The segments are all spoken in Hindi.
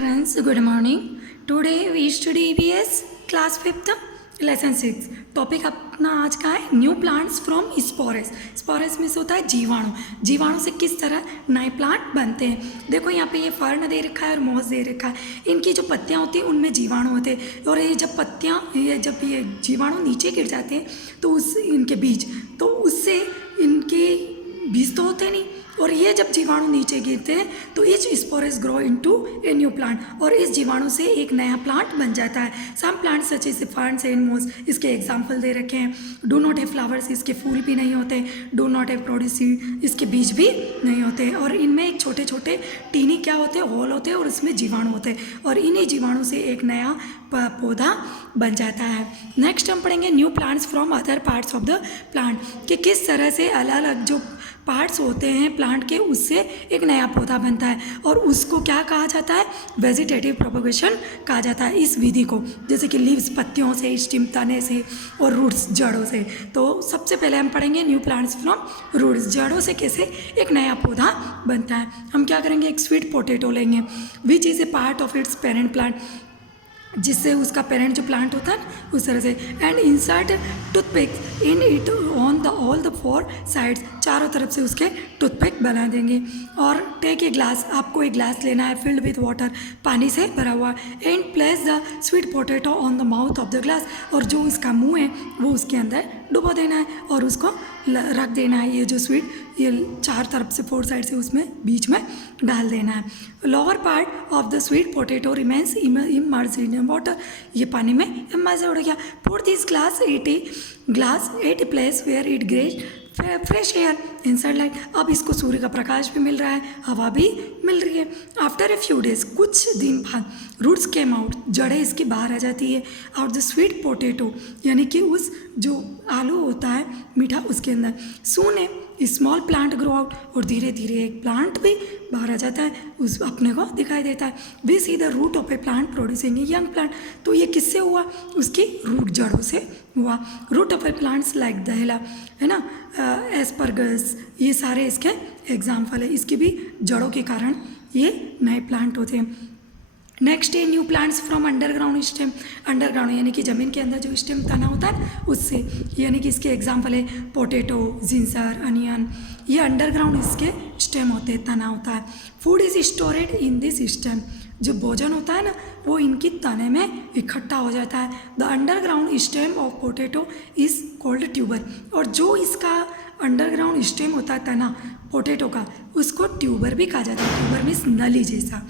Friends, good morning. Today we study EVS class 5th lesson 6. Topic अपना आज का है न्यू प्लांट्स फ्रॉम स्पोरेस. स्पोरेस में से होता है जीवाणु. जीवाणु से किस तरह नए प्लांट बनते हैं. देखो यहाँ पे ये फर्न दे रखा है और मॉस दे रखा है. इनकी जो पत्तियाँ होती हैं उनमें जीवाणु होते हैं और ये जब पत्तियाँ जब ये जीवाणु नीचे गिर जाते हैं तो उस इनके बीज तो उससे इनके बीज तो होते नहीं और ये जब जीवाणु नीचे गिरते हैं तो each spores grow into a new plant और इस जीवाणु से एक नया प्लांट बन जाता है. Some plant such as ferns and moss, इसके एग्जांपल दे रखे हैं. डू नॉट हैव फ्लावर्स, इसके फूल भी नहीं होते. Do not have produce seed, इसके बीज भी नहीं होते. और इनमें एक छोटे छोटे टीनी क्या होते हैं, होल होते हैं और उसमें जीवाणु होते हैं और इन्हीं जीवाणु से एक नया पौधा बन जाता है. नेक्स्ट हम पढ़ेंगे new plants from other parts of the plant, कि किस तरह से अलग अलग जो पार्ट्स होते हैं प्लांट के उससे एक नया पौधा बनता है और उसको क्या कहा जाता है, वेजिटेटिव प्रोपगेशन कहा जाता है इस विधि को. जैसे कि लीव्स पत्तियों से, स्टिम तने से और रूट्स जड़ों से. तो सबसे पहले हम पढ़ेंगे न्यू प्लांट्स फ्रॉम रूट्स, जड़ों से कैसे एक नया पौधा बनता है. हम क्या करेंगे, एक स्वीट पोटैटो लेंगे which is a part of its parent plant, जिससे उसका पेरेंट जो प्लांट होता है उस तरह से. And insert toothpick in it on the all the four sides, चारों तरफ से उसके टूथपिक बना देंगे. और टेक ए ग्लास, आपको एक ग्लास लेना है फिल्ड विथ वाटर, पानी से भरा हुआ. And place the sweet potato on the mouth of the glass, और जो इसका मुंह है वो उसके अंदर डुबो देना है और उसको रख देना है. ये जो स्वीट ये चार तरफ से फोर साइड से उसमें बीच में डाल देना है. Lower part of the sweet potato remains emerge in water, ये पानी में इमर्ज हो गया. Put this glass at a place where it great fresh air in sunlight, अब इसको सूर्य का प्रकाश भी मिल रहा है, हवा भी मिल रही है. आफ्टर ए फ्यू डेज, कुछ दिन बाद, रूट्स केम आउट, जड़ें इसकी बाहर आ जाती है. और द स्वीट पोटैटो यानी कि उस जो आलू होता है मीठा उसके अंदर. सून ए स्मॉल प्लांट ग्रो आउट, और धीरे धीरे एक प्लांट भी बाहर आ जाता है, उस अपने को दिखाई देता है. We see the root of a plant producing a young plant, तो ये किससे हुआ, उसकी रूट जड़ों से हुआ. Root of a plants like dahlia है ना, एस्परगस, ये सारे इसके एग्जाम्पल है. इसकी भी जड़ों के कारण ये नए प्लांट होते हैं. नेक्स्ट है new plants from underground stem, underground यानी कि ज़मीन के अंदर जो स्टेम तना होता है उससे, यानी कि इसके एग्जांपल है पोटैटो, जिंजर, अनियन, ये अंडरग्राउंड इसके स्टेम होते हैं, तना होता है. Food is storeyed in this stem, जो भोजन होता है ना वो इनकी तने में इकट्ठा हो जाता है. The underground stem of potato is called tuber, और जो इसका अंडरग्राउंड स्टेम होता है तना पोटैटो का, उसको ट्यूबर भी कहा जाता है. ट्यूबर मीन्स नली जैसा.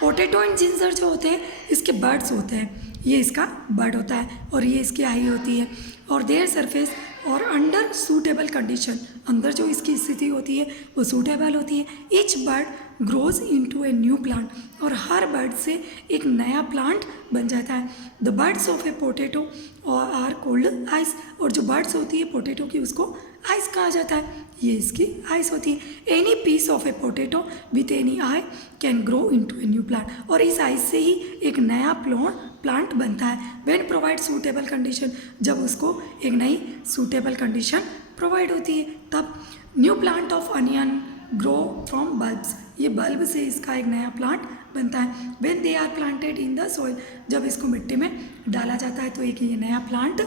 पोटैटो एंड जिंजर जो होते हैं इसके बर्ड्स होते हैं, ये इसका बर्ड होता है और ये इसकी आई होती है. और देयर सरफेस और अंडर सूटेबल कंडीशन, अंदर जो इसकी स्थिति होती है वो सूटेबल होती है. Each bird grows into a new plant, और हर बर्ड से एक नया प्लांट बन जाता है. The buds of a potato are called eyes, और जो बर्ड्स होती है पोटैटो की उसको आइस कहा जाता है, ये इसकी आइस होती है. Any piece of a potato with any eye can grow into a new plant, और इस आइस से ही एक नया प्लांट बनता है. व्हेन प्रोवाइड सूटेबल कंडीशन, जब उसको एक नई सूटेबल कंडीशन प्रोवाइड होती है तब. New plant of onion grow from bulbs, ये बल्ब से इसका एक नया प्लांट बनता है. When they are planted in the soil, जब इसको मिट्टी में डाला जाता है तो एक ये नया प्लांट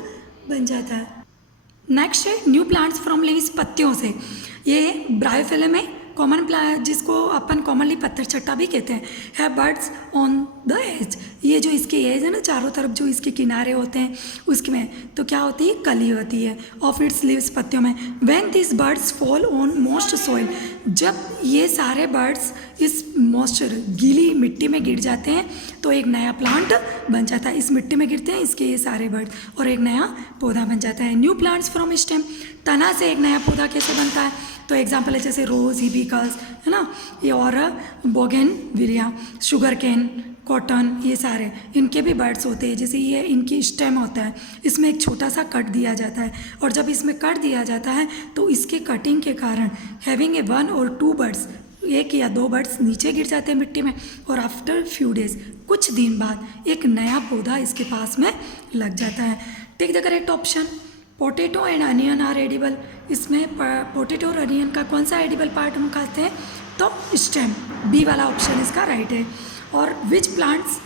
बन जाता है. नेक्स्ट है न्यू प्लांट्स फ्रॉम लीव्स, पत्तियों से. ये ब्रायोफिलम है, कॉमन प्लांट जिसको अपन कॉमनली पत्थर चट्टा भी कहते हैं. है बर्ड्स ऑन द एज, ये जो इसके एज है ना चारों तरफ जो इसके किनारे होते हैं उसमें तो क्या होती है, कली होती है. ऑफ इट्स लीव्स, पत्तियों में. When this birds fall on moist soil, जब ये सारे बर्ड्स इस मॉइस्चर गीली मिट्टी में गिर जाते हैं तो एक नया प्लांट बन जाता है. इस मिट्टी में गिरते हैं इसके ये सारे बर्ड्स और एक नया पौधा बन जाता है. न्यू प्लांट्स फ्रॉम स्टेम, तना से एक नया पौधा कैसे बनता है, तो एग्जाम्पल है जैसे रोज़, हिबिस्कस है ना, ये और बोगेनविलिया, शुगर कैन, कॉटन, ये सारे इनके भी बर्ड्स होते हैं. जैसे ये इनकी स्टेम होता है, इसमें एक छोटा सा कट दिया जाता है और जब इसमें कट दिया जाता है तो इसके कटिंग के कारण हैविंग ए वन और टू बर्ड्स, एक या दो बर्ड्स नीचे गिर जाते हैं मिट्टी में और आफ्टर फ्यू डेज, कुछ दिन बाद एक नया पौधा इसके पास में लग जाता है. Take the correct option. Potato and onion are edible, इसमें पोटैटो और अनियन का कौन सा एडिबल पार्ट हम खाते हैं, तो स्टेम, बी वाला ऑप्शन इसका राइट है. और which plants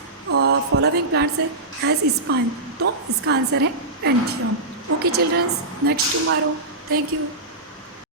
following plants has spine, तो इसका आंसर है एंथियम। Okay childrens, next tomorrow. Thank you.